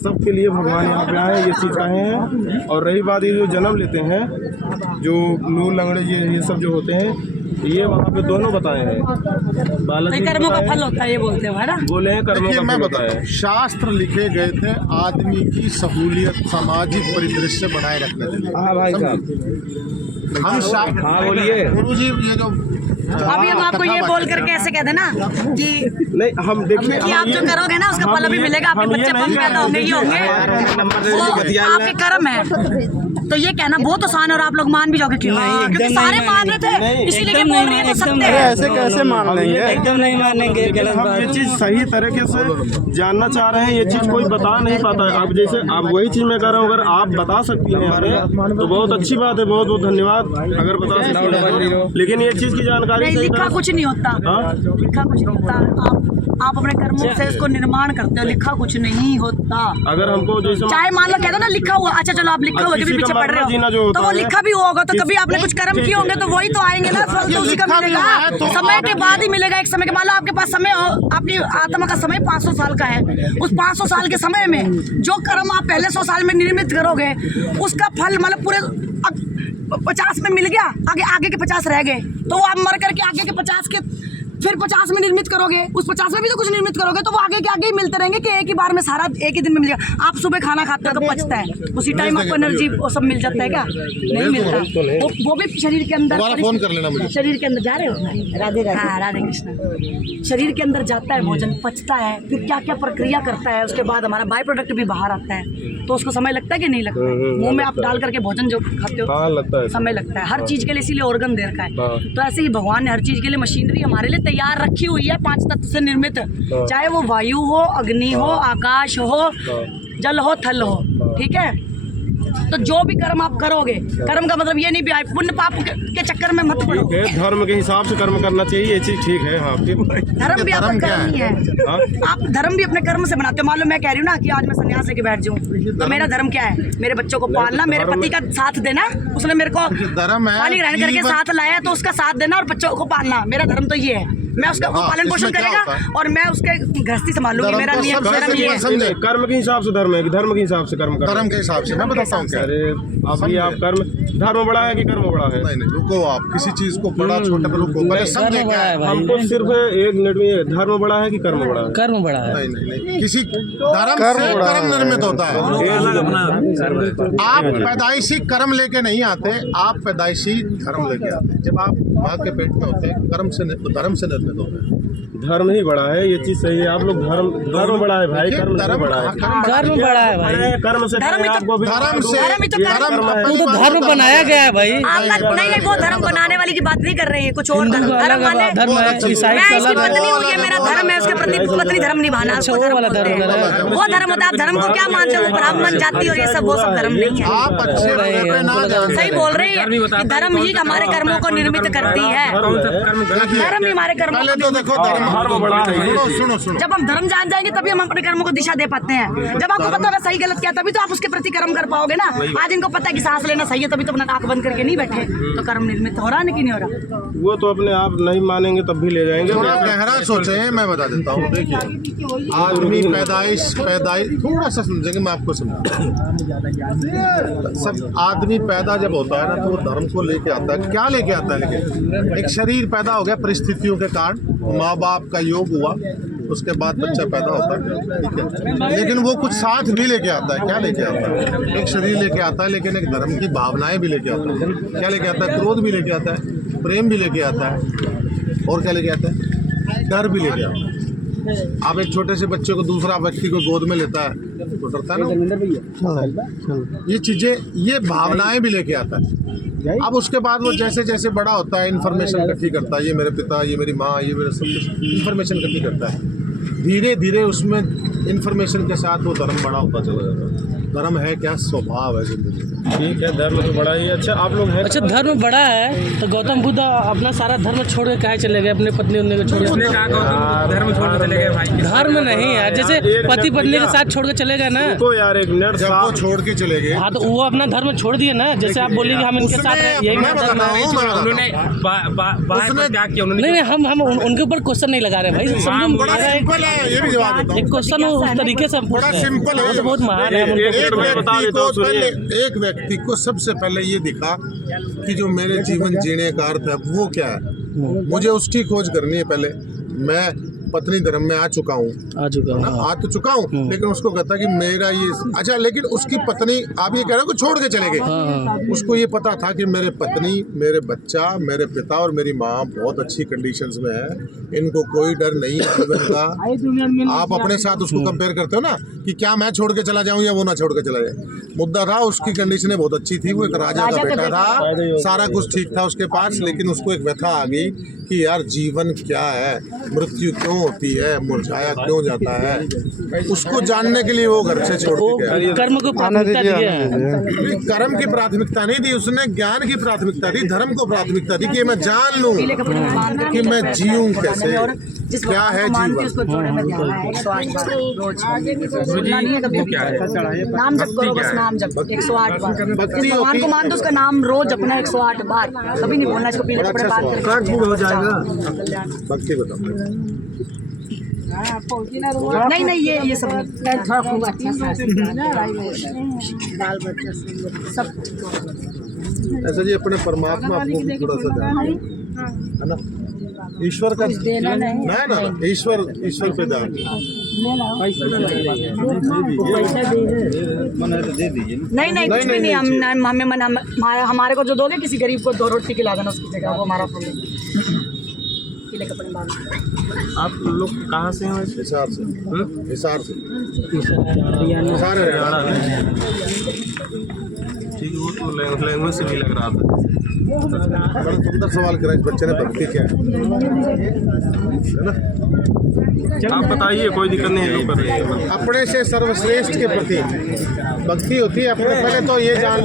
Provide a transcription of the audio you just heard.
सबके लिए भगवान यहाँ पे आए, ये चीज़ कहे हैं। और रही बात ये जो जन्म लेते हैं, जो लूल लंगड़े ये सब जो होते हैं, ये वहाँ पे दोनों बताए हैं। बालाजी कर्मों का फल होता है, ये बोलते हैं ना, बोले हैं कर्मों का मैं फल होता है। बताया, शास्त्र लिखे गए थे आदमी की सहूलियत, सामाजिक परिदृश्य बनाए रखने के लिए। हाँ भाई साहब, हम हाँ बोलिए। गुरुजी ये जो अभी हम आपको ये बोल कर कैसे कहते ना कि नहीं हम देखिए कि आप जो करोगे ना उसका फल अभी मिलेगा, आपके बच्चे बम पैदा होंगे, ये होंगे, वो आपके कर्म है। तो ये कहना बहुत आसान है और आप लोग मान भी जाओगे क्यों, क्योंकि सारे मान रहे थे, इसीलिए ये बोल रही है, तो सत्य है। ऐसे कैसे मान लेंगे, एकदम नहीं मानेंगे। हम ये चीज़ सही तरीके से जानना चाह रहे हैं, ये चीज़ कोई बता नहीं पाता है। अब जैसे आप वही चीज़ मैं कर रहा हूँ, अगर आप बता सकती हैं हमें तो बहुत अच्छी बात है, बहुत बहुत धन्यवाद अगर बता सकते हैं। लेकिन ये चीज़ की जानकारी नहीं, लिखा कुछ नहीं होता, लिखा कुछ नहीं होता। आप अपने कर्मों से इसको निर्माण करते हो, लिखा कुछ नहीं होता। अगर हमको जैसे चाहे मान लो कहते हो ना लिखा हुआ, अच्छा चलो आप लिखा हुआ कभी पीछे पढ़ रहे हो तो वो लिखा भी होगा, तो कभी आपने कुछ कर्म किए होंगे तो वही तो आएंगे ना, फल तो उसी का मिलेगा, समय के बाद ही मिलेगा। एक समय के मान लो आपके पास समय हो, अपनी आत्मा का समय 500 साल का है, उस 500 साल के समय में जो कर्म आप पहले 100 साल में निर्मित करोगे उसका फल मतलब पूरे 50 में मिल गया, आगे के 50 रह गए, तो वो आप मर करके आगे के 50 के फिर 50 में निर्मित करोगे, उस 50 में भी तो कुछ निर्मित करोगे, तो वो आगे के आगे ही मिलते रहेंगे कि एक ही बार में सारा एक ही दिन में मिल जाएगा। आप सुबह खाना खाते हो तो पचता है, उसी टाइम आपको एनर्जी वो सब मिल जाता है क्या? नहीं मिलता, वो भी शरीर के अंदर, फोन कर लेना मुझे, शरीर के अंदर जा रहे हो। राधे राधे, हाँ राधे कृष्ण। शरीर के अंदर जाता है भोजन, पचता है, फिर क्या क्या प्रक्रिया करता है, उसके बाद हमारा बाय प्रोडक्ट भी बाहर आता है, तो उसको समय लगता है कि नहीं लगता? मुंह में आप डाल करके भोजन जो खाते हो लगता है, समय लगता है। हर चीज के लिए इसीलिए ऑर्गन दे रखा है। तो ऐसे ही भगवान ने हर चीज के लिए मशीनरी हमारे लिए तैयार रखी हुई है, 5 तत्व से निर्मित, चाहे वो वायु हो, अग्नि हो, आकाश हो, जल हो, थल हो, ठीक है। तो जो भी कर्म आप करोगे, कर्म का मतलब ये नहीं भी पुण्य पाप के चक्कर में मत पड़ो। धर्म के हिसाब से कर्म करना चाहिए, ये चीज ठीक है। हाँ, धर्म भी आपका कर्म ही है, आप धर्म भी अपने कर्म से बनाते हो। मान लो मैं कह रही हूँ ना कि आज मैं संन्यास लेके बैठ जाऊँ, तो मेरा धर्म क्या है? मेरे बच्चों को पालना, मेरे पति का साथ देना, उसने मेरे को पानी ग्रहण करके साथ लाया तो उसका साथ देना और बच्चों को पालना, मेरा धर्म तो ये है। मैं उसका पालन पोषण करेगा और मैं उसके गृहस्थी संभालूंगी, मेरा नियम धर्म ये है। कर्म के हिसाब से धर्म है कि धर्म के हिसाब से कर्म? कर्म के हिसाब से मैं बताता हूँ क्या। अरे अभी आप कर्म, धर्म बड़ा है कि कर्म बड़ा है? नहीं रुको, आप किसी चीज को बड़ा छोटा पर रुको, पहले समझे क्या है। हमको सिर्फ 1 मिनट में, धर्म बड़ा है कि कर्म बड़ा है? कर्म बड़ा है। नहीं, किसी धर्म से कर्म निर्मित होता है। आप पैदाइशी कर्म लेके नहीं आते, आप पैदाइशी धर्म लेके आते हैं। जब आप माँ के पेट में होते हैं, कर्म से धर्म से निर्मित होते हैं। धर्म ही बड़ा है, ये चीज सही है। आप लोग धर्म बड़ा है भाई, कर्म नहीं बड़ा है। कर्म बड़ा है भाई, कर्म से आपको भी धर्म से धर्म बनाया गया है भाई। नहीं, वो धर्म बनाने वाली की बात नहीं कर रही है, कुछ और धर्म माने। धर्म है, ईसाई मैं इसकी पत्नी हूँ, ये मेरा धर्म है, उसके प्रति पत्नी धर्म निभाना, वो धर्म होता है। आप धर्म को क्या मानते हो? ब्राह्मण जाति और ये सब वो सब धर्म नहीं है। आप अच्छे सही बोल रही है कि धर्म ही हमारे कर्मों को निर्मित करती है, धर्म ही हमारे कर्मों को। देखो सुनो, जब हम धर्म जान जाएंगे तभी हम अपने कर्मों को दिशा दे पाते हैं। जब आपको पता है सही गलत क्या, तभी तो आप उसके प्रति कर्म कर पाओगे ना। आज इनको पता है कि सांस लेना सही है, तभी तो अपना आंख बंद करके नहीं बैठे, तो कर्म निर्मित हो रहा नहीं हो रहा। वो तो अपने आप नहीं मानेंगे तब भी ले जाएंगे। गहरा सोचे, मैं बता देता हूँ। देखिए, आदमी पैदाइश थोड़ा सा समझेंगे, मैं आपको समझा। सब आदमी पैदा जब होता है ना, तो वो धर्म को लेके आता है। क्या लेके आता है? लेकिन एक शरीर पैदा हो गया परिस्थितियों के कारण, माँ बाप का योग हुआ, उसके बाद बच्चा पैदा होता है, ठीक है। लेकिन वो कुछ साथ भी लेके आता है। क्या लेके आता है? एक शरीर लेके आता है, लेकिन एक धर्म की भावनाएं भी लेके आता है। क्या लेके आता है? क्रोध भी लेके आता है, प्रेम भी लेके आता है, और क्या लेके आता है? डर भी लेके आता है। आप एक छोटे से बच्चे को दूसरा व्यक्ति को गोद में लेता है तो डरता है ना। ये चीजें, ये भावनाएं भी लेके आता है। अब उसके बाद वो जैसे जैसे बड़ा होता है, इन्फॉर्मेशन इकट्ठी करता है, ये मेरे पिता, ये मेरी माँ, ये मेरे सब कुछ इन्फॉर्मेशन इकट्ठी करता है। धीरे धीरे उसमें इन्फॉर्मेशन के साथ वो धर्म बड़ा होता चला जाता है। धर्म है क्या, स्वभाव है जिंदगी में। ठीक है, धर्म तो बड़ा ही अच्छा। आप लोग हैं अच्छा धर्म बड़ा है तो गौतम बुद्ध अपना सारा धर्म छोड़ के काहे चले गए, अपने पत्नी उन्नी को छोड़ के? धर्म छोड़ के चले गए भाई। धर्म नहीं है, जैसे पति पत्नी के साथ छोड़ के चले गए ना, तो यार एक मिनट, जब वो छोड़ के चले गए, हाँ तो वो अपना धर्म छोड़ दिए ना। जैसे आप बोलेंगे हम इनके साथ हैं, यही मैं मतलब बता रहा हूँ, नहीं हम उनके ऊपर क्वेश्चन नहीं लगा रहे भाई। समझो बड़ा मेरा सिंपल है, ये भी जवाब देता हूँ। एक क्वेश्चन उस तरीके से हम पूछ बड़ा रहे हैं। सिंपल है, वो तो बहुत महान है, हम उनको एक व्यक्ति को सबसे पहले ये दिखा कि जो मेरे जीवन जीने का अर्थ है वो क्या है, मुझे उसकी खोज करनी है। पहले मैं पत्नी धर्म में आ चुका हूँ, आ तो चुका हूँ, लेकिन उसको कहता कि मेरा ये अच्छा, लेकिन उसकी पत्नी, आप ये कह रहे हो कि छोड़ के चले गए, उसको ये पता था कि मेरे पत्नी, मेरे बच्चा, मेरे पिता और मेरी माँ बहुत अच्छी कंडीशंस में है, इनको कोई डर नहीं है जीवन का। आप अपने साथ उसको कंपेयर करते हो ना कि क्या मैं छोड़ के चला जाऊँ या वो ना छोड़ के चला जाए। मुद्दा था उसकी कंडीशनें बहुत अच्छी थी, वो एक राजा का बेटा था, सारा कुछ ठीक था उसके पास, लेकिन उसको एक व्यथा आ गई कि यार जीवन क्या है, मृत्यु क्यों होती है, मुरझाया क्यों जाता है। उसको जानने के लिए वो घर से छोड़ के गया। कर्म को प्राथमिकता दिया है। कर्म की प्राथमिकता नहीं दी उसने, ज्ञान की प्राथमिकता दी, धर्म को प्राथमिकता दी कि मैं जान लूं कि मैं जीऊं कैसे, क्या है जीवन। नाम जप करो, बस नाम जप 108 बार। भगवान को मान दो, उसका नाम रोज जपना 108 बार, कभी नहीं बोलना इसको पीले कपड़े बात करके हो जाएगा। भक्ति बताओ। नहीं ये सब थोड़ा खूब अच्छा सब ऐसा जी अपने परमात्मा आपको भी थोड़ा सा ध्यान है ना, ईश्वर का ना ईश्वर पे ध्यान। नहीं कुछ भी नहीं, हमारे को जो दोगे किसी गरीब को 2 रोटी खिला देना उसकी जगह, वो हमारा प्रॉब्लम। पीले कपड़े बांध। आप लोग कहाँ से हैं? हिसार से, हिसार से, ठीक है, वो तो लैंग्वेज से भी लग रहा था। बड़ा सुंदर सवाल करा इस बच्चे ने, भक्ति क्या है ना। आप बताइए, कोई दिक्कत नहीं है, जो कर रहे हैं। अपने से सर्वश्रेष्ठ के प्रति भक्ति होती है। अपने पहले तो ये जान